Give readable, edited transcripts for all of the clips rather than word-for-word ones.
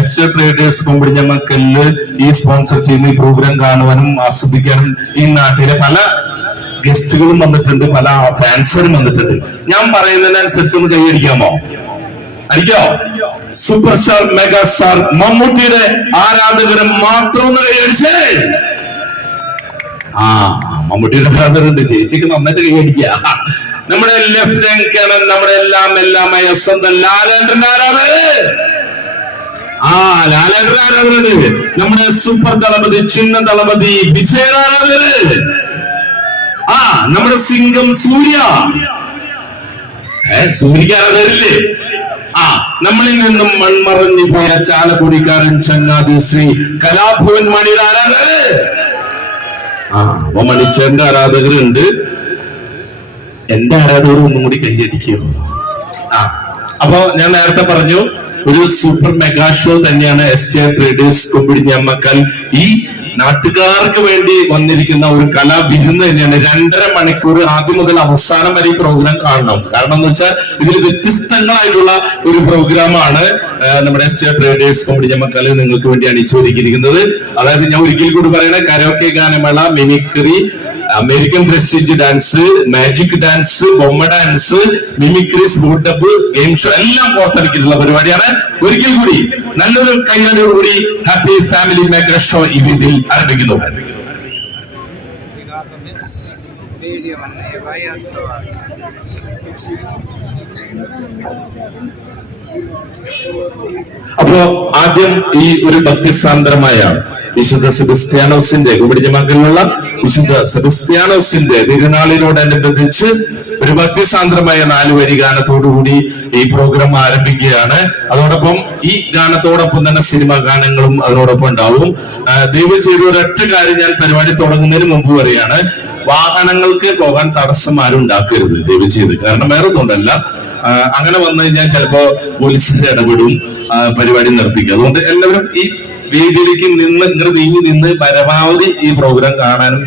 S traders കൊമ്പിടിഞ്ഞമ്മക്കല്ല് ഈ sponsor ചെയ്യുന്ന ഈ പ്രോഗ്രാം കാണുവാനും ആസ്വദിക്കാനും ഈ നാട്ടിലെ പല ഗസ്റ്റുകളും വന്നിട്ടുണ്ട്, പല ഫാൻസുകളും വന്നിട്ടുണ്ട്. ഞാൻ പറയുന്നതിനനുസരിച്ച് ഒന്ന് കൈയടിക്കാമോ? അടിക്കോ? സൂപ്പർ സ്റ്റാർ മെഗാ സ്റ്റാർ മമ്മൂട്ടിയുടെ ആരാധകരെ മാത്രം ഒന്ന് കൈയടിച്ചേ. മമ്മൂട്ടിയുടെ ആരാധകരുണ്ട്, ചേച്ചിക്ക് നന്നായിട്ട് കൈയടിക്കുക. നമ്മുടെ ലെഫ്റ്റനന്റ് കേണൽ, നമ്മുടെ എല്ലാമായ സ്വന്തം ലാലേട്ടന്റെ ആരാധകര്, ലാലേട്ടന്റെ ആരാധകരുണ്ട്. നമ്മുടെ സൂപ്പർ തളപതി, ചിന്ന തളപതി വിജയൻ ആരാധകര്, നമ്മുടെ സിംഗം സൂര്യക്ക് ആരാധകരില്ലേ? നമ്മളിൽ നിന്നും മൺമറഞ്ഞു പോയ ചാലക്കുടിക്കാരൻ ചങ്ങാതി ശ്രീ കലാഭവൻ മണിയുടെ ആരാധകര്, അപ്പൊ മണിച്ചേന്റെ ആരാധകരുണ്ട്. എന്റെ ആരാധകർ ഒന്നും കൂടി കൈയടിക്കും. അപ്പൊ ഞാൻ നേരത്തെ പറഞ്ഞു, ഒരു സൂപ്പർ മെഗാ ഷോ തന്നെയാണ് എസ് ട്രേഡേഴ്സ് കൊമ്പിടിഞ്ഞമ്മക്കൽ. ഈ നാട്ടുകാർക്ക് വേണ്ടി വന്നിരിക്കുന്ന ഒരു കലാവിരുന്ന് തന്നെയാണ്. 2.5 മണിക്കൂർ ആദ്യം മുതൽ അവസാനം വരെ ഈ പ്രോഗ്രാം കാണണം. കാരണം എന്ന് വെച്ചാൽ ഇതിൽ വ്യത്യസ്തങ്ങളായിട്ടുള്ള ഒരു പ്രോഗ്രാമാണ് നമ്മുടെ എസ് ട്രേഡേഴ്സ് കൊമ്പിടിഞ്ഞമ്മക്കൽ നിങ്ങൾക്ക് വേണ്ടി അണിയിച്ചൊരുക്കിയിരിക്കുന്നത്. അതായത് ഞാൻ ഒരിക്കൽ കൂടി പറയണ കരോക്കെ ഗാനമേള, mimicry, American prestige dance, magic dance, ബൊമ്മ ഡാൻസ്, മിമിക്രി, സ്പോട്ടപ്പ്, ഗെയിം ഷോ എല്ലാം പുറത്തിറക്കിയിട്ടുള്ള പരിപാടിയാണ്. ഒരിക്കൽ കൂടി നല്ലൊരു കൈയടിയോടുകൂടി ഹാപ്പി ഫാമിലി മേക്കർ ഷോ ഈ രീതിയിൽ ആരംഭിക്കുന്നു. അപ്പോ ആദ്യം ഈ ഒരു ഭക്തിസാന്ദ്രമായ വിശുദ്ധ സെബസ്ത്യാനോസിന്റെ കൊമ്പിടിഞ്ഞമ്മക്കലിലുള്ള വിശുദ്ധ സെബസ്ത്യാനോസിന്റെ തിരുനാളിനോടനുബന്ധിച്ച് ഒരു ഭക്തിസാന്ദ്രമായ 4 വരി ഗാനത്തോടുകൂടി ഈ പ്രോഗ്രാം ആരംഭിക്കുകയാണ്. അതോടൊപ്പം ഈ ഗാനത്തോടൊപ്പം തന്നെ സിനിമാ ഗാനങ്ങളും അതിനോടൊപ്പം ഉണ്ടാവും. ദയവ് ചെയ്ത് ഒരൊറ്റ കാര്യം ഞാൻ പരിപാടി തുടങ്ങുന്നതിന് മുമ്പ് പറയാണ്, വാഹനങ്ങൾക്ക് പോകാൻ തടസ്സം ആരും ഉണ്ടാക്കരുത് ദയവ് ചെയ്ത്. കാരണം വേറെ ഒന്നുകൊണ്ടല്ല, അങ്ങനെ വന്നു കഴിഞ്ഞാൽ ചിലപ്പോ പോലീസിന്റെ ഇടപെടും, പരിപാടി നിർത്തിക്കും. അതുകൊണ്ട് എല്ലാവരും ഈ വേദിയിലേക്ക് ഇങ്ങനെ നീങ്ങി നിന്ന് പരമാവധി ഈ പ്രോഗ്രാം കാണാനും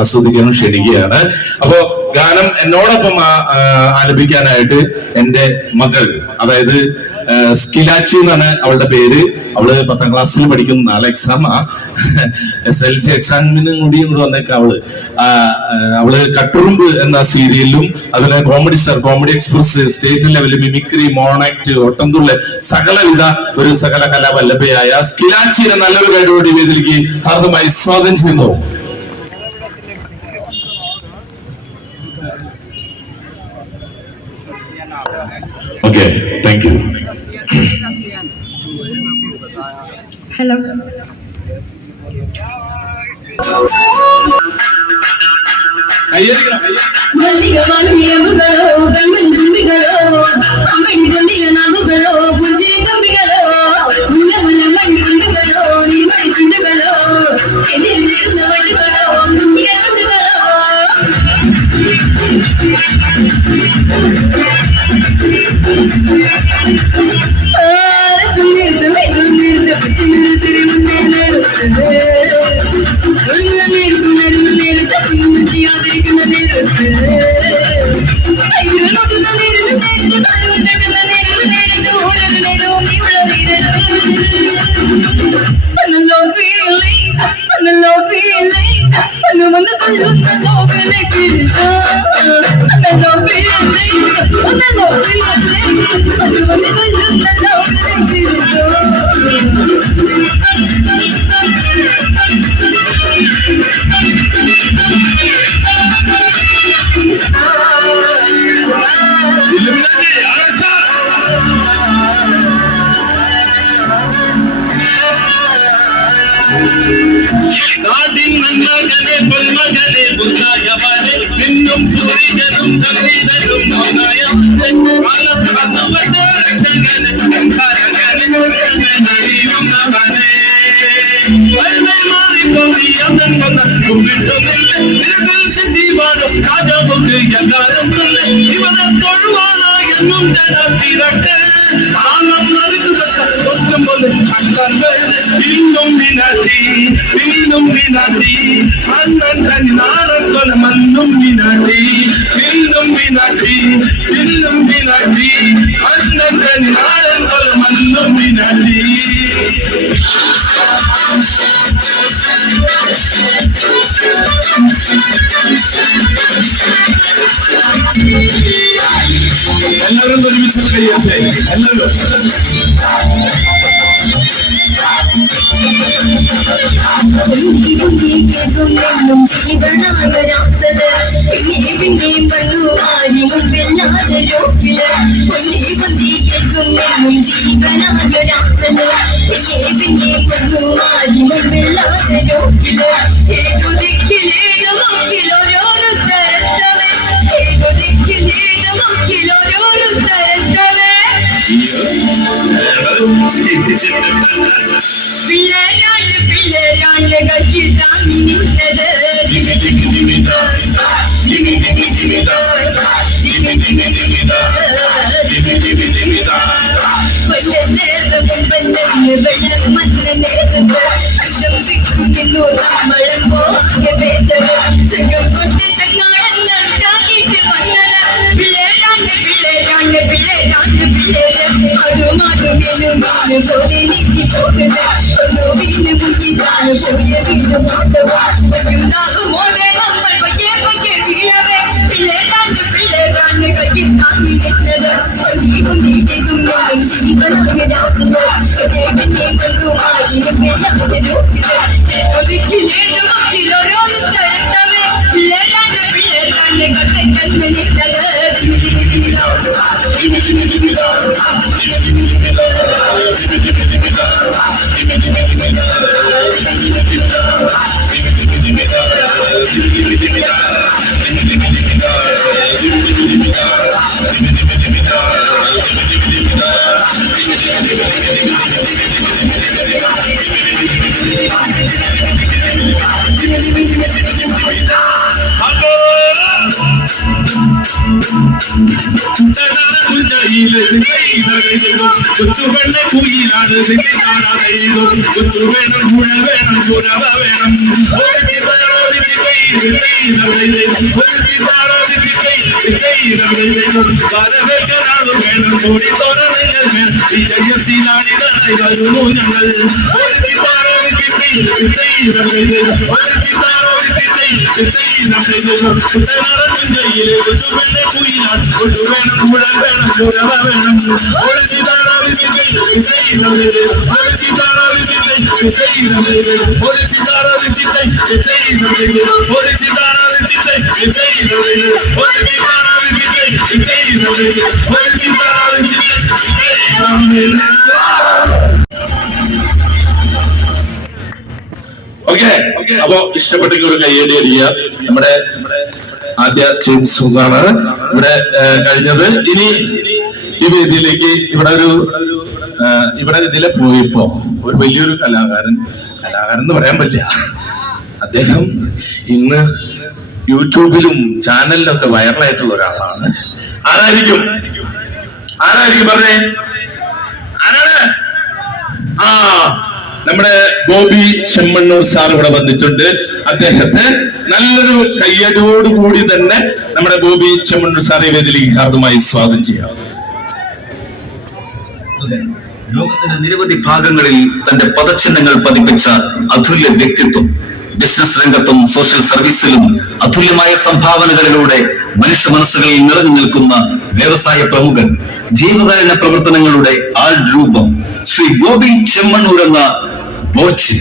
ആസ്വദിക്കാനും ക്ഷണിക്കുകയാണ്. അപ്പോ ഗാനം എന്നോടൊപ്പം ആലപിക്കാനായിട്ട് എന്റെ മകൾ, അതായത് സ്കിലാച്ചി എന്നാണ് അവളുടെ പേര്. അവള് 10ാം ക്ലാസ്സിൽ പഠിക്കുന്ന, 4 എക്സാം SLC എക്സാമിനും കൂടി വന്നേക്ക. അവള് കട്ടുറുമ്പ് എന്ന സീരിയലിലും അതുപോലെ കോമഡി എക്സ്പ്രസ്, സ്റ്റേറ്റ് ലെവലിൽ മിമിക്രി, മോണാക്ട്, ഒട്ടംതുള്ള സകലവിധ ഒരു സകല കലാവല്ലഭയായ സ്കിലാച്ചിയുടെ നല്ലൊരു പരിപാടി വേദിയിലേക്ക് ഹാർദമായി സ്വാഗതം ചെയ്യുന്നു. Okay, thank U. ഹലോ, മല്ലികമാലോ കൺമണികളോ അമ്മണി കൊണ്ടിയ നാവുകളോ പുഞ്ചിരി കമ്പികളോ മണ്ണികളോ നീമണി ചുണ്ടുകളോ എന്നിൽ ചേർന്ന വണ്ടുകളോ മുങ്ങിയ ചുണ്ടുകളോ നാടിൻ മന്മകനെ പൊന്മകനെ ബുദ്ധായവാനെ നിന്നും സൂര്യനും സംഗീതനും മോനായം ഇവനെ തൊഴുവാനായെന്നും ജനത്തിരട്ടെ இன்னும் வினாட்டி அண்ணன் தனி நாடல் மண்ணும் வினாட்டி இன்னும் வினாட்டி அண்ணன் தனி நாடல் மண்ணும் வினாட்டி എല്ലാവരും ഒരുമിച്ച് കൈയട്ടെ. എല്ലാവരും എന്നും ജീവനാമരാത്തല് പിന്നെ പിന്നെയും വന്നു ആരി മുമ്പെല്ലാതെ രോക്കില് പൊന്നി പൊന്തി കേൾക്കുമെന്നും ജീവനാമരാത്തല് പിന്നെ പിന്നെയും വന്നു ആരി മുമ്പെല്ലാതെ രോക്കില് ഏതു ദിക്കിലേതു നോക്കിലോരോരു തരത്തവൻ ഏതു ദിക്കിലേതു നോക്കിലോരോരു തരത്തവൻ പിള്ളേരാണ് കയ്യിൽ താങ്ങി നിന്നത് മുമ്പല്ലെന്ന് വെള്ളം വന്ന നേരത്ത് അഞ്ചം വിട്ടു നിന്നു നമ്മളും പോകെ പേച്ചത് ചങ്കം കൊണ്ട് ചങ്ങാടങ്ങൾ താങ്ങിട്ട് വന്നത് പിള്ളേരാണ് പിള്ളേര് അടുമാടുകലും പോലെ നീക്കി പോകുന്നത് ഒന്ന് വീണ്ടും മുങ്ങിട്ടാണ് പോയ വീണ്ടും ഓട്ടവാകുമോടെ നമ്മൾ പയ്യെ വീഴവേ പിള്ളേരാണ് കയ്യിൽ താങ്ങി നിന്നത് പൊന്നി പൊന്തി കേൾക്കുമെന്നും ജീവനാമരാത്തില് പിന്നെ കൊണ്ടു മാറി മുമ്പെല്ലാതെ നോക്കില് ഒതുക്കിലേതു നോക്കിലോരോന്നും തരത്തവേ പിള്ളേരാണ് കട്ടക്കന്ന് നിന്നത് ചുറ്റുവെണ്ണ കുയിലാണ് ചുറ്റുവേണം പുഴ വേണം പുഴവ വേണം വരവേൽക്കാനാണ് വേണം കോടിത്തോരണങ്ങൾ വേണം വിജയശീലാണിതായി വരുന്നു ഞങ്ങൾ ചുറ്റുവെണ്ണ കുയിലാണ് ചുറ്റുവേണം പുഴ വേണം പുഴവ വേണം ഓക്കെ. അപ്പൊ ഇഷ്ടപ്പെട്ടെങ്കിൽ ഒരു കയ്യടി അടിക്കുക. നമ്മുടെ ആദ്യ സുഖാണ് ഇവിടെ കഴിഞ്ഞത്. ഇനി ഈ വേദിയിലേക്ക് ഇവിടെ ഇതിലെ പോയപ്പോ ഒരു വലിയൊരു കലാകാരൻ എന്ന് പറയാൻ പറ്റില്ല, അദ്ദേഹം ഇന്ന് യൂട്യൂബിലും ചാനലിലൊക്കെ വൈറലായിട്ടുള്ള ഒരാളാണ്. ആരായിരിക്കും പറഞ്ഞേ? ആരാണ്? നമ്മുടെ ബോബി ചെമ്മണ്ണൂർ സാർ ഇവിടെ വന്നിട്ടുണ്ട്. അദ്ദേഹത്തെ നല്ലൊരു കയ്യടിയോടുകൂടി തന്നെ നമ്മുടെ ബോബി ചെമ്മണ്ണൂർ സാർ ഈ വേദിയിലേക്ക് ഹാർദമായി സ്വാഗതം ചെയ്യാം. ലോകത്തിന്റെ നിരവധി ഭാഗങ്ങളിൽ തന്റെ പദചിഹ്നങ്ങൾ പതിപ്പിച്ച അതുല്യ വ്യക്തിത്വം, ബിസിനസ് രംഗത്തും സോഷ്യൽ സർവീസിലും അതുല്യമായ സംഭാവനകളിലൂടെ മനുഷ്യ മനസ്സുകളിൽ നിറഞ്ഞു നിൽക്കുന്ന വ്യവസായ പ്രമുഖൻ, ജീവകാരുണ്യ പ്രവർത്തനങ്ങളുടെ ആൾ രൂപം ശ്രീ ബോബി ചെമ്മണ്ണൂർ എന്ന ബോച്ചി.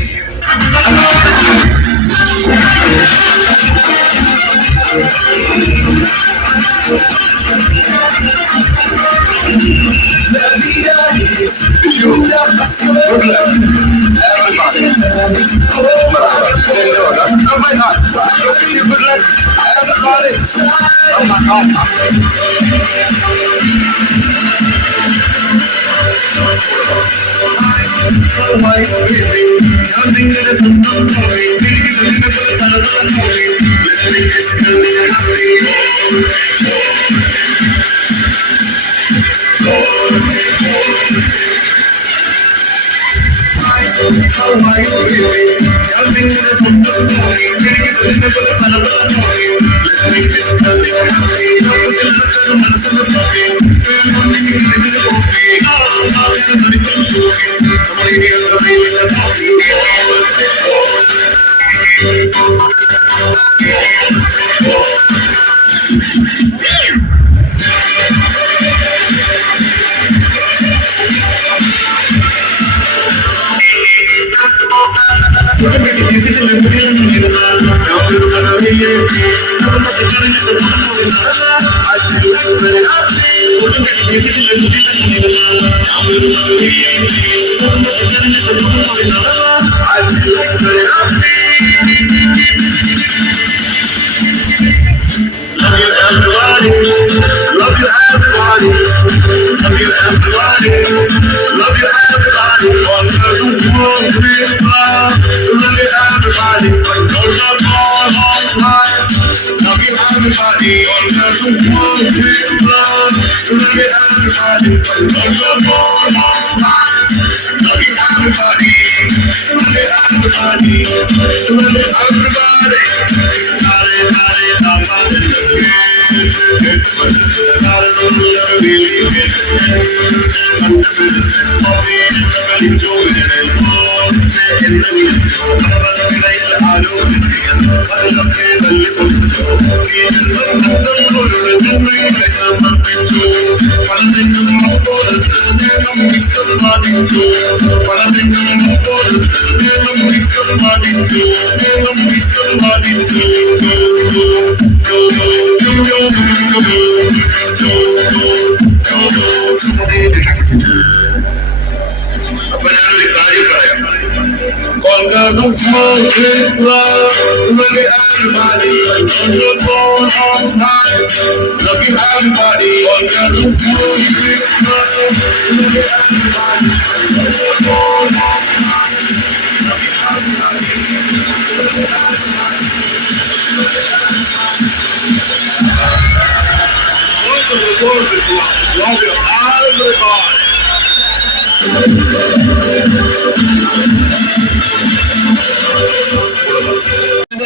അപ്പൊ ഞാനൊരു കാര്യം പറയാം.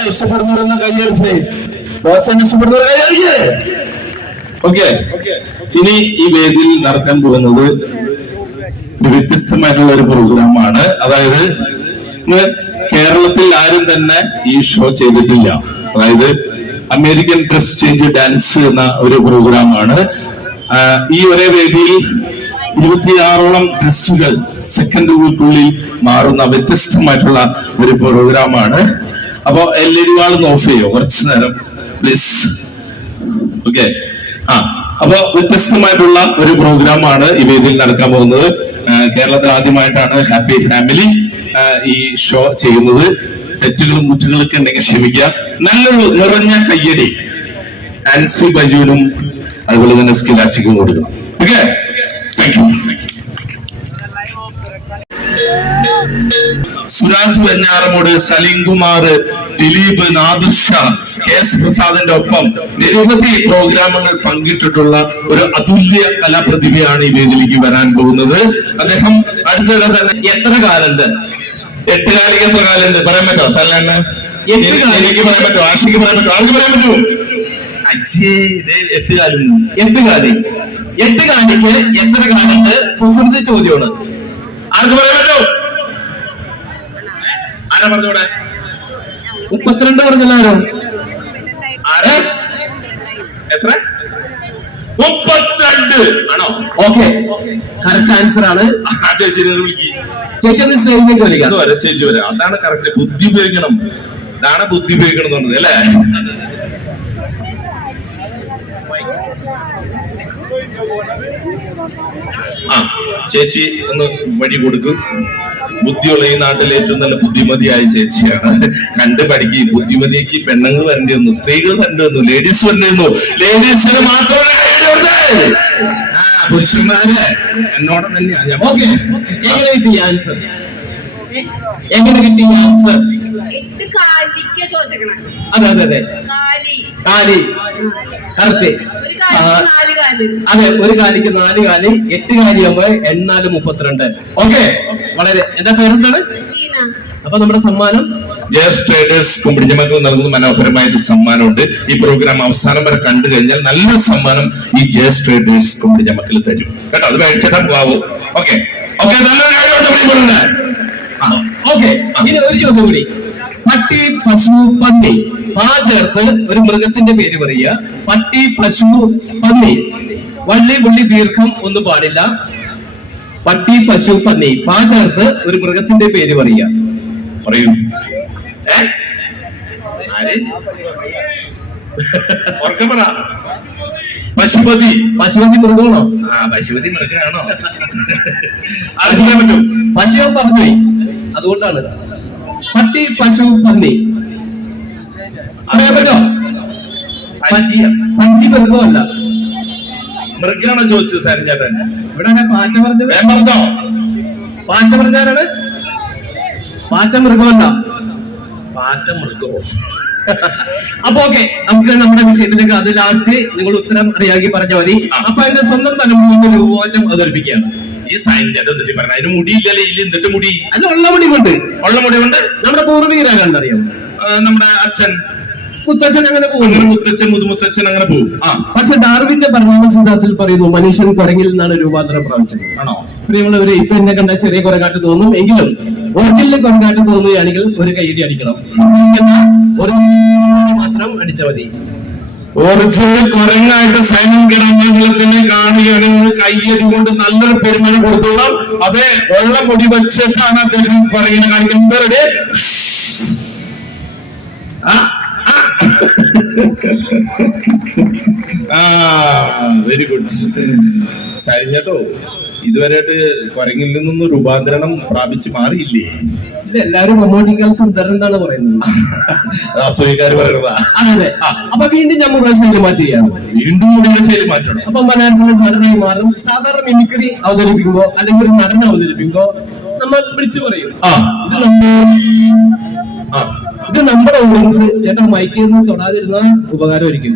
ഇഷ്ടപ്പെടുന്നവരെന്ന കൈയടിച്ചേ. ഇഷ്ടപ്പെടുന്നവർ കൈയടിക്കേ. ഓക്കെ, ഇനി ഈ വേദിയിൽ നടക്കാൻ പോകുന്നത് ഒരു വ്യത്യസ്തമായിട്ടുള്ള ഒരു പ്രോഗ്രാമാണ്. അതായത് ഇന്ന് കേരളത്തിൽ ആരും തന്നെ ഈ ഷോ ചെയ്തിട്ടില്ല. അതായത് അമേരിക്കൻ ഡ്രസ് ചേഞ്ച് ഡാൻസ് എന്ന ഒരു പ്രോഗ്രാമാണ്. ഈ ഒരേ വേദിയിൽ 26ഓളം ഡ്രസ്സുകൾ സെക്കൻഡുകൾക്കുള്ളിൽ മാറുന്ന വ്യത്യസ്തമായിട്ടുള്ള ഒരു പ്രോഗ്രാമാണ്. അപ്പൊ LED വാളൊന്ന് ഓഫ് ചെയ്യോ കുറച്ചു നേരം പ്ലീസ്. ഓക്കെ, അപ്പൊ വ്യത്യസ്തമായിട്ടുള്ള ഒരു പ്രോഗ്രാമാണ് ഈ വേദിയിൽ നടക്കാൻ പോകുന്നത്. കേരളത്തിൽ ആദ്യമായിട്ടാണ് ഹാപ്പി ഫാമിലി ഈ ഷോ ചെയ്യുന്നത്. തെറ്റുകളും കുറ്റങ്ങളൊക്കെ ഉണ്ടെങ്കിൽ ക്ഷമിക്കുക. നല്ലൊരു നിറഞ്ഞ കയ്യടി ആൻസി ബജുവിനും അതുപോലെ തന്നെ സ്കിലാച്ചിക്കും കൊടുക്കണം. Okay, thank you. Suraj Venjaramoodu, Salim Kumar, Dileep, Nadirsha, KS പ്രസാദിന്റെ ഒപ്പം നിരവധി പ്രോഗ്രാമുകൾ പങ്കിട്ടിട്ടുള്ള ഒരു അതുല്യ കലാപ്രതിഭയാണ് ഈ വേദിയിലേക്ക് വരാൻ പോകുന്നത്. അദ്ദേഹം അടുത്തിടെ തന്നെ എത്ര കാലുണ്ട്? 8 കാലിക്ക് എത്ര കാലുണ്ട് പറയാൻ പറ്റോ? സലാന് എനിക്ക് പറയാൻ പറ്റോ? ആഷിക്ക് പറയാൻ പറ്റോ? ആർക്ക് പറയാൻ പറ്റൂ? 8 കാലുണ്ട്. 8 കാലിക്ക് എത്ര കാലുണ്ട്? കുസൃതി ചോദ്യമാണ്. ആർക്ക് പറയാൻ പറ്റോ? ആരാ പറഞ്ഞൂടെ? 32 പറഞ്ഞല്ലോ. ആരാ? എത്ര? 32 ആണോ? ഓക്കെ, കറക്റ്റ് ആൻസർ ആണ്. ചേച്ചി ഒന്ന് സ്റ്റേജിലേക്ക് വരിക. ചേച്ചി വരാം. അതാണ് കറക്റ്റ്. ബുദ്ധി ഉപയോഗിക്കണം. ഇതാണ് ബുദ്ധി ഉപയോഗിക്കണം എന്ന് പറഞ്ഞത് അല്ലേ? ചേച്ചി ഒന്ന് വഴി കൊടുക്കും. ബുദ്ധിയുള്ള ഈ നാട്ടിലെ ഏറ്റവും നല്ല ബുദ്ധിമതിയായ ചേച്ചിയാണ്. കണ്ട് പഠിക്കും. ബുദ്ധിമതിക്ക് പെണ്ണുങ്ങൾ വരേണ്ടി വന്നു, സ്ത്രീകൾ വരേണ്ടി വന്നു, ലേഡീസ് വരേണ്ടി വന്നു. ലേഡീസിന് മാത്രമേ പുരുഷന്മാര് എന്നോട് തന്നെയാണ്. ഓക്കെ, എങ്ങനെ കിട്ടിയ ആൻസർ? എങ്ങനെ കിട്ടിയ ആൻസർ? 8 കാലിക്ക് ചോദിക്കണം. അതെ, കാലി കറക്റ്റ്. അതെ, ഒരു കാലിക്ക് 4 കാലി. 8 കാലിയാകുമ്പോ 8 32. ഓക്കെ, വളരെ. എന്താ പേരെന്താണ്? അപ്പൊ നമ്മുടെ സമ്മാനം ജയസ് ട്രേഡേഴ്സ് കുമ്പിടിഞ്ഞമക്കൾ നൽകുന്ന മനോഹരമായിട്ട് സമ്മാനമുണ്ട്. ഈ പ്രോഗ്രാം അവസാനം വരെ കണ്ടു കഴിഞ്ഞാൽ നല്ലൊരു സമ്മാനം ഈ ജയസ് ട്രേഡേഴ്സ് കുമ്പിടിഞ്ഞമക്കൾ തരും കേട്ടോ. അത് മേടിച്ചിട്ടാ പോവോ? ഓക്കെ, നല്ലൊരു ഓക്കെ. ഇനി ഒരു ചോദ്യം കൂടി. പട്ടി, പശു, പന്നി പാ ചേർത്ത് ഒരു മൃഗത്തിന്റെ പേര് പറയുക. പട്ടി, പശു, പന്നി. വള്ളി പുള്ളി ദീർഘം ഒന്നും പാടില്ല. പട്ടി, പശു, പന്നി പാ ചേർത്ത് ഒരു മൃഗത്തിന്റെ പേര് പറയുക. പറയൂ. ആര്? ഉറക്കെ പറ. പശുപതി. പശുപതി മൃഗമാണോ? പശുപതി മൃഗമാണോ? അറിയാൻ പറ്റും. പശു പറഞ്ഞു അതുകൊണ്ടാണ്. പട്ടി, പശു, പന്നി അറിയാൻ പറ്റോ? പന്നി മൃഗമല്ല. മൃഗമാണോ ചോദിച്ചത് സാരി ചേട്ടൻ? ഇവിടെ പാറ്റ പറഞ്ഞത്. പറഞ്ഞോ? പാറ്റ പറഞ്ഞാലാണ്. പാറ്റ മൃഗമല്ല. പാറ്റ മൃഗമോ? അപ്പൊ ഓക്കെ, നമുക്ക് നമ്മുടെ വിഷയത്തിലേക്ക് അത് ലാസ്റ്റ് നിങ്ങൾ ഉത്തരം അറിയാക്കി പറഞ്ഞാൽ മതി. അപ്പൊ എന്റെ സ്വന്തം തലമുറ രൂപമാറ്റം അവതരിപ്പിക്കുകയാണ്. ഈ സൈൻഡ് പറഞ്ഞ അതിന് മുടിയില്ലല്ലേ? ഇല്ല, എന്നിട്ട് മുടി അത് ഉള്ള മുടി കൊണ്ട്. ഉള്ള മുടി കൊണ്ട് നമ്മുടെ പൂർവികരാകാൻ അറിയാം. നമ്മുടെ അച്ഛൻ, മുത്തച്ഛൻ അങ്ങനെ പോകും. മുത്തച്ഛൻ, മുതുമുത്തച്ഛൻ അങ്ങനെ പോകും. പക്ഷെ ഡാർവിന്റെ പരിണാമ സിദ്ധാന്തത്തിൽ പറയുന്നു മനുഷ്യൻ കുരങ്ങിൽ നിന്നാണ് രൂപാന്തരം പ്രാപിച്ചത്. ആണോ? പ്രിയമുള്ളവരെ, ഇപ്പൊ എന്നെ കണ്ട ചെറിയ കുരങ്ങാട്ട് തോന്നും, എങ്കിലും ഒറിജിനൽ കുരങ്ങാട്ട് തോന്നുകയാണെങ്കിൽ ഒരു കൈയടി അടിക്കണം. ഒരു മാത്രം അടിച്ചാൽ മതി. ഒറിജിനൽ കുരങ്ങായിട്ട് സൈന്യം കിടമംഗലത്തിനെ കാണുകയാണെങ്കിൽ കയ്യടി കൊണ്ട് നല്ലൊരു പെരുമാനം കൊടുത്തോളാം. അതേ വെള്ള മുടി വെച്ചിട്ടാണ് അദ്ദേഹം കുരങ്ങിനെ കാണിക്കുന്നത്. വെരി ഗുഡ് സൈന്യട്ടോ. ഇതുവരെയായിട്ട് കുരങ്ങിൽ നിന്നൊന്നും രൂപാന്തരണം പ്രാപിച്ച് മാറിയില്ലേ? എല്ലാവരും മമ്മൂട്ടിക്കാൽ സുന്ദരൻ പറയുന്നത്. അസൂയക്കാര് പറയുന്നതാ. അതെ. അപ്പൊ വീണ്ടും ഞാൻ മുഴുവൻ ശൈലി മാറ്റുകയാണ്. വീണ്ടും മുടിയുടെ ശൈലി മാറ്റണം. അപ്പൊ മലയാളത്തിലെ നടനായി മാറും. സാധാരണ മിമിക്രി അവതരിപ്പിക്കുമ്പോ അല്ലെങ്കിൽ ഒരു നടനെ അവതരിപ്പിക്കുമ്പോ നമ്മൾ വിളിച്ചു പറയും, ഇത് നമ്മുടെ ഓഡിയൻസ്. ചേട്ടാ മൈക്കിൽ നിന്ന് തൊടാതിരുന്ന ഉപകാരമായിരിക്കും.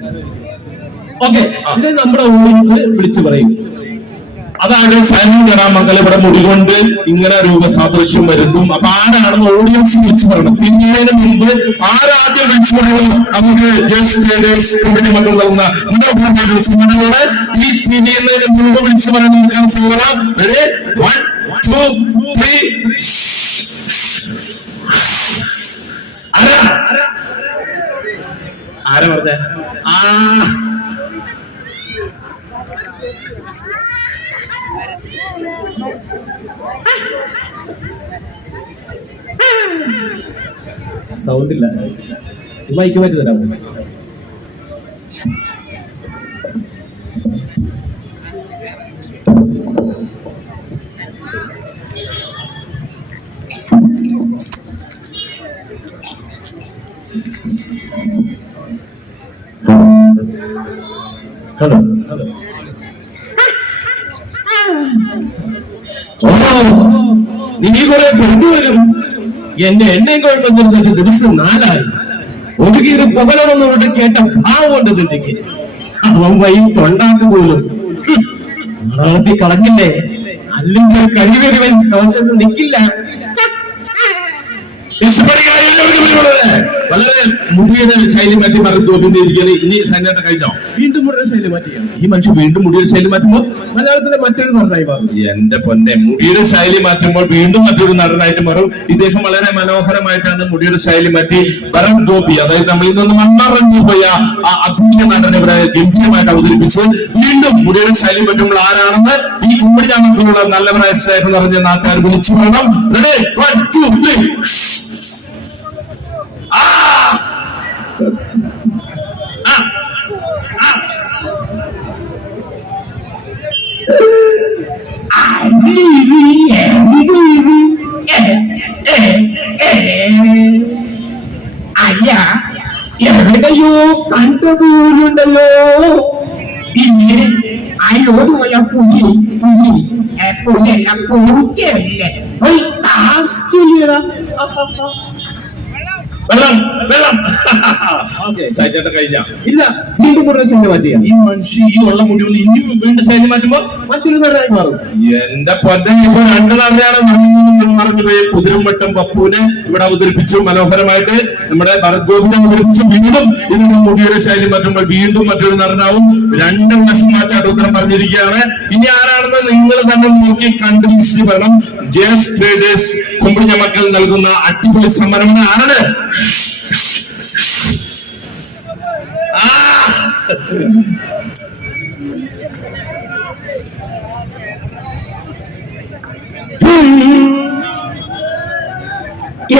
ഓക്കെ, ഇത് നമ്മുടെ ഓഡിയൻസ് വിളിച്ചു പറയും. അതാണ് സൈന്യം കിടാമംഗലം ഇവിടെ മുടികൊണ്ട് ഇങ്ങനെ രൂപസാദൃശ്യം വരുത്തും. അപ്പൊ ആരാണെന്ന് ഓഡിയൻസ് വിളിച്ചു പറയണം. പിന്നീട് മുമ്പ് ആരാദ്യം വിളിച്ചു പറയണം? നമുക്ക് കമ്പനി മക്കൾ നൽകുന്ന സംഘടനകളോട് ഈ തിരിയുന്നതിന് മുമ്പ് വിളിച്ചു പറയാൻ നമുക്കാണ് സംഘടന. 1, 2, 3. ആരാ പറഞ്ഞ? സൗണ്ട് ഇല്ല. മൈക്ക് മാറ്റി തരാമോ? ഹലോ. നീ കുറെ കൊണ്ടുവരും. എന്റെ എണ്ണയും കുഴപ്പമെന്ന് ദിവസം 4 ആയി. ഒഴുകിയൊരു പുകലണമെന്നോട്ട് കേട്ട ഭാവമുണ്ട് നിന്റെക്ക്. അവൻ വൈ തൊണ്ടാക്ക് പോലും നാളത്തി കളഞ്ഞില്ലേ? അല്ലെങ്കിൽ കഴിവരുവൻ കളച്ചത് നിൽക്കില്ല. വളരെ മുടിയുടെ ശൈലി മാറ്റി പറഞ്ഞിരിക്കുകയാണ്. ഇനി സൈന്യത്തെ കഴിഞ്ഞോ? വീണ്ടും മുടിയുടെ ശൈലി മാറ്റിയാണ്. ഈ മനുഷ്യൻ വീണ്ടും മുടിയുടെ ശൈലി മാറ്റുമ്പോൾ മലയാളത്തിലെ മറ്റൊരു നടനായി മാറും. എന്റെ പൊന്നെ, മുടിയുടെ ശൈലി മാറ്റുമ്പോൾ വീണ്ടും മറ്റൊരു നടനായിട്ട് മാറും. ഇദ്ദേഹം വളരെ മനോഹരമായിട്ടാണ് മുടിയുടെ ശൈലി മാറ്റി ഭരത് ഗോപി, അതായത് നമ്മളിൽ നിന്ന് മണ്ണറഞ്ഞു പോയ ആ അഭിനയ നടനെ ഇവിടെ ഗംഭീരമായിട്ട് അവതരിപ്പിച്ച് വീണ്ടും മുടിയുടെ ശൈലി മാറ്റുമ്പോൾ ആരാണെന്ന് ഈ കുമ്പടി ഞങ്ങൾക്കുള്ള നല്ലവരായ സ്നേഹം നിറഞ്ഞ നാട്ടുകാർ വിളിച്ചു പറയണം. 1, 2, 3. അയ്യ, എവിടെയോ കണ്ടുപോലുണ്ടല്ലോ. പിന്നെ അയോട് പോയ പുലിയല്ല പൂച്ചയല്ലേ പോയി ടാസ്കിലിട. വെള്ളം സൈന്യത്തെ കഴിഞ്ഞ ഇല്ല, വീണ്ടും മുഴുവൻ ശൈലി മാറ്റിയാണ്. ഈ മനുഷ്യൻ ഈ ഉള്ള മുടികൊണ്ട് ഇനി വീണ്ടും ശൈലി മാറ്റുമ്പോ മറ്റൊരു നടനായി മാറും. എന്റെ പൊന്നെ, ഇപ്പൊ 2 നടനെയാണ് മറഞ്ഞുപോയി. കുതിരമ്പട്ടം പപ്പുവിനെ ഇവിടെ അവതരിപ്പിച്ചു മനോഹരമായിട്ട്. നമ്മുടെ ഭരത് ഗോപിനെ അവതരിപ്പിച്ചു. വീണ്ടും ഇതിന് മുടിയുടെ ശൈലി മാറ്റുമ്പോൾ വീണ്ടും മറ്റൊരു നടനാവും. 2 വർഷം മാറ്റായിട്ട് ഉത്തരം പറഞ്ഞിരിക്കുകയാണ്. ഇനി ആരാണെന്ന് നിങ്ങൾ തന്നെ നോക്കി കണ്ടുപിടിച്ച് പറയണം. ജേസ് ട്രേഡേഴ്സ് കുമ്പടിഞ്ഞ മക്കൾ നൽകുന്ന അടിപൊളി സമ്മാനമാണ്. ആരാണ്?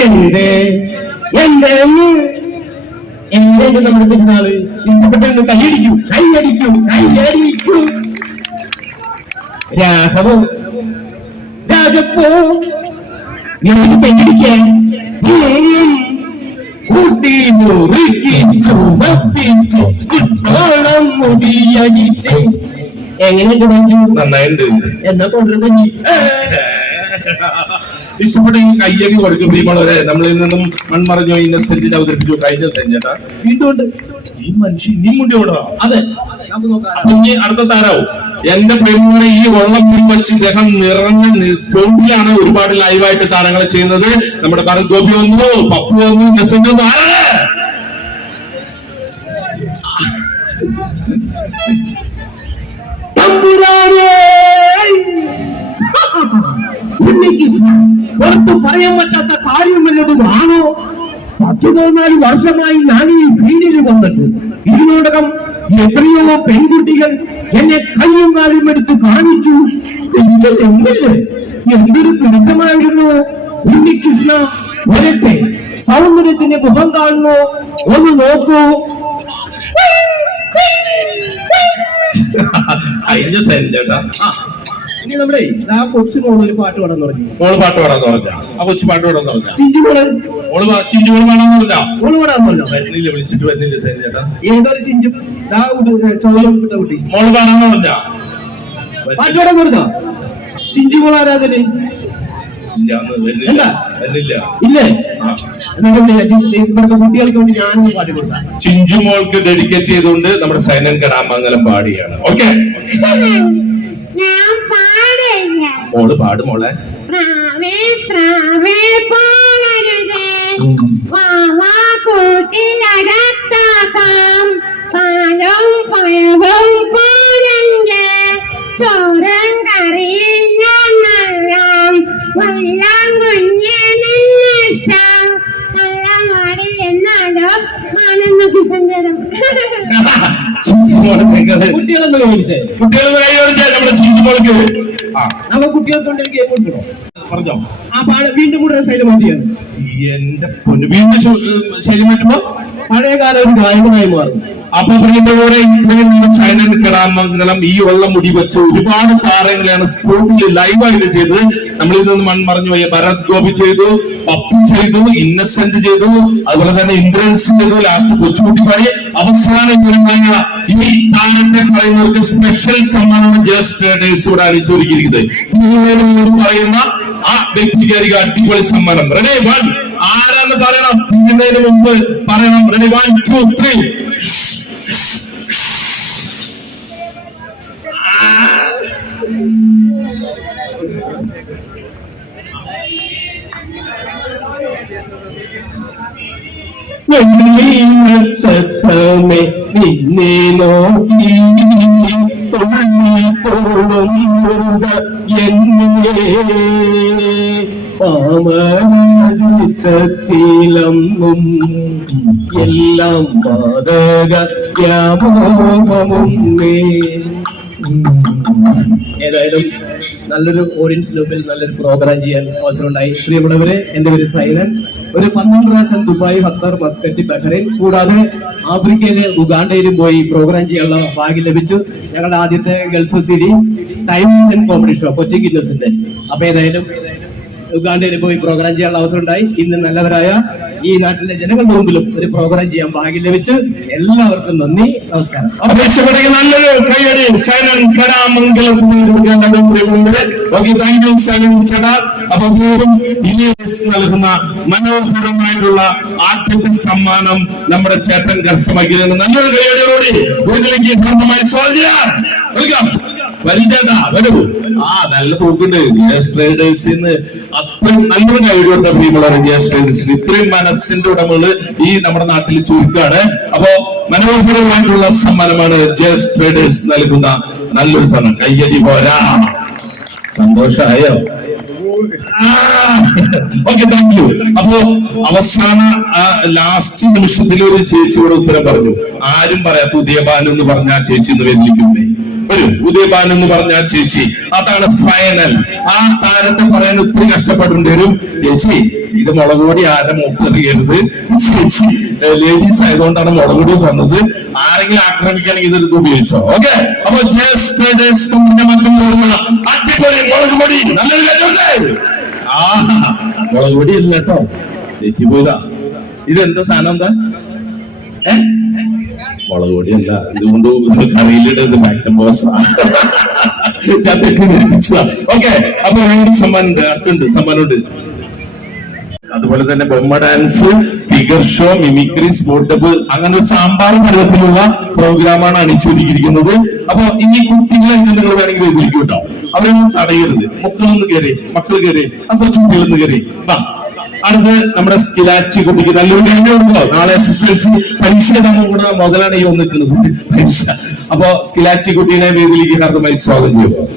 എന്റെ എങ്ങനെയുണ്ട് നമ്മുടെ പെരുന്നാള്? ഇഷ്ടപ്പെട്ടു കൈയടിക്കും. രാഘവോ രാജപ്പോ എനിക്ക് കൈയടിക്കാൻ കൂട്ടി മുറുക്കി ചുമപ്പിച്ച് കുട്ടോളം മുടിയടിച്ച്. എങ്ങനെയുണ്ട് മഞ്ജു? നന്നായിട്ടുണ്ട്. എന്നാ കൊണ്ടുവന്നു ഇഷ്ടപ്പെട്ടെങ്കിൽ കയ്യടി കൊടുക്കും. പ്രിയമുള്ളവരെ, നമ്മളിൽ നിന്നും മൺമറഞ്ഞോ ഇന്നസെന്റിനെ അവതരിപ്പിച്ചു കഴിഞ്ഞ ചേട്ടാ. വീണ്ടും ഉണ്ട് ഈ മനുഷ്യൻ ഇനി മുണ്ടി ഓടാ. അതെ, നമുക്ക് നോക്കാം. ഇനി അടുത്ത താരാവും. എന്റെ പ്രിയമുള്ളവരെ, ഈ വെള്ളം വെച്ച് ഇദ്ദേഹം നിറഞ്ഞ സ്പോട്ടിലാണ് ഒരുപാട് ലൈവായിട്ട് താരങ്ങളെ ചെയ്യുന്നത്. നമ്മുടെ ഭരത് ഗോപി വന്നു, പപ്പു വന്നു, ഇന്നസെന്റ് വന്നു. ആരാണ്? ഉണ്ണികൃഷ്ണൻ പുറത്തു പറയാൻ പറ്റാത്ത കാര്യമല്ലതുമാണോ? 14 വർഷമായി ഞാൻ ഈ ഫീൽഡിൽ വന്നിട്ട് ഇതിനോടകം എത്രയോ പെൺകുട്ടികൾ എന്നെ കയ്യും കാലും എടുത്ത് കാണിച്ചു. എന്തില്ലേ, എന്തൊരു പിടുത്തമായിരുന്നു. ഉണ്ണികൃഷ്ണ വരട്ടെ, സൗന്ദര്യത്തിന്റെ മുഖം കാണുന്നു, ഒന്ന് നോക്കൂ. കഴിഞ്ഞ ചേട്ടാ. ഇനി നമ്മുടെ ആ കൊച്ചു മോള് ഒരു പാട്ട് പാടാൻ തുടങ്ങി. മോള് പാട്ട് പാടാൻ പറഞ്ഞ ആ കൊച്ചു പാട്ട് പാടാൻ പറഞ്ഞ ചിഞ്ചുമോള് ചിഞ്ചുമോള് പാടാൻ പറഞ്ഞ മോള് പാടാന്നല്ലോ. വരുന്നില്ല, വിളിച്ചിട്ട് വരുന്നില്ല ചേട്ടാ. ഏതൊരു ചിഞ്ചു ചോദ്യം വിട്ട കുട്ടി മോള് പാടാന്ന് പറഞ്ഞ പാട്ട് പാടാൻ പറഞ്ഞോ? ചിഞ്ചുമോൾ ആരാധന വരുന്നില്ല. ഇല്ലേ? ഇവിടുത്തെ കുട്ടികൾക്ക് വേണ്ടി ഞാനൊന്ന് പാടി കൊടുക്കാം. ചിഞ്ചുമോൾക്ക് ഡെഡിക്കേറ്റ് ചെയ്തുകൊണ്ട് നമ്മുടെ സൈനൻ കടാമംഗലം പാടിയാണ്. ഓക്കെ, മോള് പാട് മോളെ. ചോറും കറിയും ഞാൻ വെള്ളം കുഞ്ഞിഷ്ടം വെള്ളമാടി എന്നാലോ ആണെന്നൊക്കെ സങ്കടം. കുട്ടികളെന്ന് വിളിച്ചേ, കുട്ടികളൊന്ന് കൈ ഓടിച്ചേ നമ്മുടെ ചിഞ്ചുമോൾക്ക്. നമ്മൾ കുട്ടികൾക്ക് കൊണ്ട് ഗെയിം കൊടുക്കണോ? പറഞ്ഞോ. ആ പാട് വീണ്ടും കൂടെ ശൈലി മാറ്റിയാണ്. എന്റെ പൊന്നു, വീണ്ടും ശൈലി മാറ്റുമ്പോ പഴയകാല ഒരു ഗായകനായി മാറും. അപ്പൊ പ്രിയമുള്ളവരെ, ഇത്രയും സൈനൻ കടാമംഗലം ഈ വെള്ളം മുടി വെച്ച് ഒരുപാട് താരങ്ങളെയാണ് സ്പോട്ടിൽ ലൈവായിട്ട് ചെയ്തത്. നമ്മളിൽ നിന്ന് മൺമറഞ്ഞു പോയ ഭരത് ഗോപി ചെയ്തു, പപ്പു ചെയ്തു, ഇന്നസെന്റ് ചെയ്തു, അതുപോലെ തന്നെ ഇന്ദ്രൻസ് ചെയ്തു, ലാസ്റ്റ് കൊച്ചുകുട്ടി പാടി. അവസാനപരമായ ഈ താരത്തെ പറയുന്നവർക്ക് സ്പെഷ്യൽ സമ്മാനമാണ് ജസ്റ്റ് ഡേയ്സോട് അണിച്ചൊരുക്കിയിരിക്കുന്നത്. പറയുന്ന ആ വ്യക്തിക്ക് അടിപൊളി സമ്മാനം. റെഡി, 1 ആരാന്ന് പറയണം. തിരിയുന്നതിന് മുമ്പ് പറയണം. റെഡി, 1 2 3. സത്തമേ നിന്നെ നോക്കി തുള്ളി തോളുന്ന എന്നെ പാമരചിത്തത്തിലൊന്നും എല്ലാം പാതക വ്യാമോഹമുന്നേ. ഏതായാലും നല്ലൊരു ഓഡിയൻസ് ഗ്രൂപ്പിൽ നല്ലൊരു പ്രോഗ്രാം ചെയ്യാൻ അവസരമുണ്ടായി. പ്രിയമുള്ളവരെ, എന്റെ പേര് സൈനൻ. ഒരു 12 പ്രാവശ്യം ദുബായ്, ഖത്തർ, മസ്കറ്റ്, ബഹ്റൈൻ കൂടാതെ ആഫ്രിക്കയിലെ ഉഗാണ്ടയിലും പോയി പ്രോഗ്രാം ചെയ്യാനുള്ള ഭാഗ്യം ലഭിച്ചു. ഞങ്ങളുടെ ആദ്യത്തെ Gulf city times and comedy show Kochi Innocent. അപ്പൊ ഏതായാലും ഉഗാണ്ടയിൽ പോയി പ്രോഗ്രാം ചെയ്യാനുള്ള അവസരം ഉണ്ടായി. ഇന്ന് നല്ലവരായ ഈ നാട്ടിലെ ജനങ്ങളുടെ മുമ്പിലും ഒരു പ്രോഗ്രാം ചെയ്യാൻ ഭാഗ്യം ലഭിച്ചു. എല്ലാവർക്കും നന്ദി, നമസ്കാരം. നല്ലൊരു കൈയടി സൈനൻ കടാമംഗലത്തിന് താങ്ക് യു സൈനൻ ചേട്ടാ. അപ്പൊ വീണ്ടും ഇനി നൽകുന്ന മനോഹരമായിട്ടുള്ള ആദ്യത്തെ സമ്മാനം നമ്മുടെ ചേട്ടൻ കരസ്ഥമാക്കിയതിന് നല്ലൊരു കൈയടിയോടെ ഇതിലേക്ക് പൂർണ്ണമായി സ്വാഗതം. വെൽക്കം. വരിചേട്ടാ വരൂ. നല്ല തൂക്കുണ്ട്. ഗ്യാസ് ട്രേഡേഴ്സിന്ന് അത്രയും നല്ലൊരു കൈ കൊടുത്ത പ്രിയമുള്ള ഗ്യാസ് ട്രേഡേഴ്സിന് ഇത്രയും മനസ്സിന്റെ ഉടമകള് ഈ നമ്മുടെ നാട്ടിൽ ചുരുക്കാണ്. അപ്പോ മനോഹരമായിട്ടുള്ള സമ്മാനമാണ് ഗ്യാസ് ട്രേഡേഴ്സ് നൽകുന്ന നല്ലൊരു സാധനം. കയ്യടി പോരാ, സന്തോഷായോ? Okay, thank U. അപ്പോ അവസാന ലാസ്റ്റ് നിമിഷത്തിൽ ഒരു ചേച്ചിയോട് ഉത്തരം പറഞ്ഞു. ആരും പറയാത്ത ഉദയബാലു എന്ന് പറഞ്ഞ ചേച്ചി എന്ന് വേദിക്കുന്നേ വരും. ഉദയഭാൻ എന്ന് പറഞ്ഞ ആ ചേച്ചി, അതാണ് ഫൈനൽ. ആ താരത്തെ പറയാൻ ഒത്തിരി കഷ്ടപ്പെടേണ്ടി വരും. ചേച്ചി ഇത് മുളക് പൊടി ആരെ മൂപ്പറിയരുത്, ചേച്ചി ലേഡീസ് ആയതുകൊണ്ടാണ് മുളക് പൊടി തന്നത്, ആരെങ്കിലും ആക്രമിക്കുകയാണെങ്കിൽ ഇതൊരു ഉപയോഗിച്ചോ. ഓക്കെ, അപ്പൊ അടിപൊളി മുളക് പൊടി, നല്ലൊരു കാര്യമല്ലേ? ആ മുളക് പൊടി ഇല്ല കേട്ടോ, തെറ്റിപ്പോയതാ. ഇതെന്താ സാധനം? എന്താ മുളക് പൊടിയല്ല, ഇതുകൊണ്ട് കറിയിലിടുന്നത് ഫാക്ടം ബോസാ. ഞാൻ തെറ്റിദ്ധരിപ്പിച്ചതാ. ഓക്കെ, അപ്പൊ സമ്മാനുണ്ട്, അടുത്തുണ്ട്, സമ്മാനുണ്ട്. അതുപോലെ തന്നെ ബൊമ്മ ഡാൻസ്, ഫിഗർ ഷോ, മിമിക്രി, സ്പോട്ടപ്പ്, അങ്ങനെ ഒരു സാമ്പാർ പരുവത്തിലുള്ള പ്രോഗ്രാമാണ് അണിച്ചൊരുക്കിയിരിക്കുന്നത്. അപ്പൊ ഇനി കുട്ടികളെ നിങ്ങൾ വേണമെങ്കിൽ എതിരിക്കും കേട്ടോ, അവരൊന്നും തടയരുത്. മക്കൾ കയറി അപ്പൊ കുട്ടികളൊന്ന് കയറി. അടുത്ത് നമ്മുടെ സ്കിലാച്ചി കുട്ടിക്ക് നല്ലൊരു ഗെയിമേ ഉണ്ടോ, നാളെ SSLC പരീക്ഷ നമ്മൾ കൂടെ മുതലാണ് ഈ വന്നിരിക്കുന്നത് പരീക്ഷ. അപ്പൊ സ്കിലാച്ചി കുട്ടീനെ വേദിയിലേക്ക് ഹാർദമായി സ്വാഗതം ചെയ്യുക.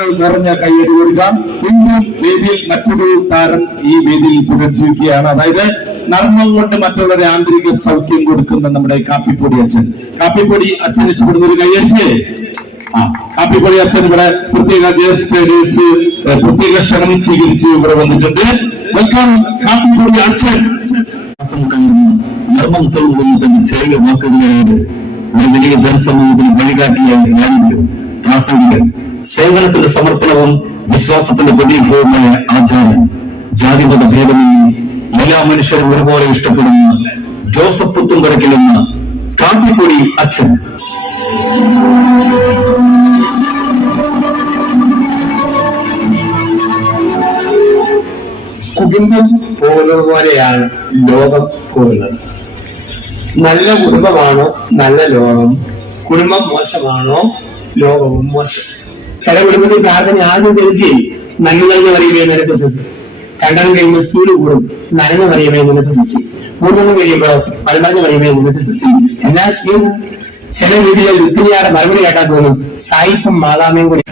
വാക്കുകൾ നിറഞ്ഞ കയ്യടി കൊടുക്കാം. വീണ്ടും വേദിയിൽ മറ്റൊരു താരം ഈ വേദിയിൽ പുനർജീവിക്കുകയാണ്. അതായത് നർമ്മം കൊണ്ട് മറ്റുള്ളവരെ ആന്തരിക സൗഖ്യം കൊടുക്കുന്ന നമ്മുടെ കാപ്പിപ്പൊടി അച്ഛൻ. കാപ്പിപ്പൊടി അച്ഛൻ ഇഷ്ടപ്പെടുന്ന ഒരു കയ്യടിച്ച്. കാപ്പിപ്പൊടി അച്ഛൻ ഇവിടെ പ്രത്യേക ഗസ്റ്റ് പ്രത്യേക ക്ഷണം സ്വീകരിച്ച് ഇവിടെ വന്നിട്ടുണ്ട്. വെൽക്കം കാപ്പിപ്പൊടി അച്ഛൻ. നർമ്മം തോന്നുന്ന തന്റെ ചെറിയ വാക്കുകളോട് ഒരു വലിയ ജനസമൂഹത്തിന് വഴികാട്ടിയായി ധ്യാനിക്കും പ്രാസംഗികൻ. സേവനത്തിന്റെ സമർപ്പണവും വിശ്വാസത്തിന്റെ പ്രതീകവുമായ ആചാരം. ജാതിമത ഭേദമെന്ന് എല്ലാ മനുഷ്യരും ഒരുപോലെ ഇഷ്ടപ്പെടുന്ന ജോസഫ് പുത്തുംപുരയ്ക്കലെന്ന കാപ്പിപ്പൊടി അച്ഛൻ. കുടുംബം പോകുന്നത് പോലെയാണ് ലോകം പോകുന്നത്. നല്ല കുടുംബമാണോ നല്ല ലോകം, കുടുംബം മോശമാണോ ലോകവും മോശം. ചില കുടുംബത്തിൽ പ്രാർത്ഥന ആദ്യം ധരിച്ച് നന്മ പറയുകയും നിനക്ക് സൃഷ്ടി, രണ്ടെണ്ണം കഴിയുമ്പോൾ സ്പീഡ് കൂടും, നനഞ്ഞു പറയുകയും നിനക്ക് സൃഷ്ടി, മൂന്നെണ്ണം കഴിയുമ്പോൾ മലമറിഞ്ഞ് പറയുകയും നിനക്ക് സൃഷ്ടി. എന്നാ സ്പീഡ് ചില വീടുകളിൽ രുക്മിണിയുടെ മറുപടി കേട്ടാൽ തോന്നും സായിപ്പും മാതാമയും കൂടി.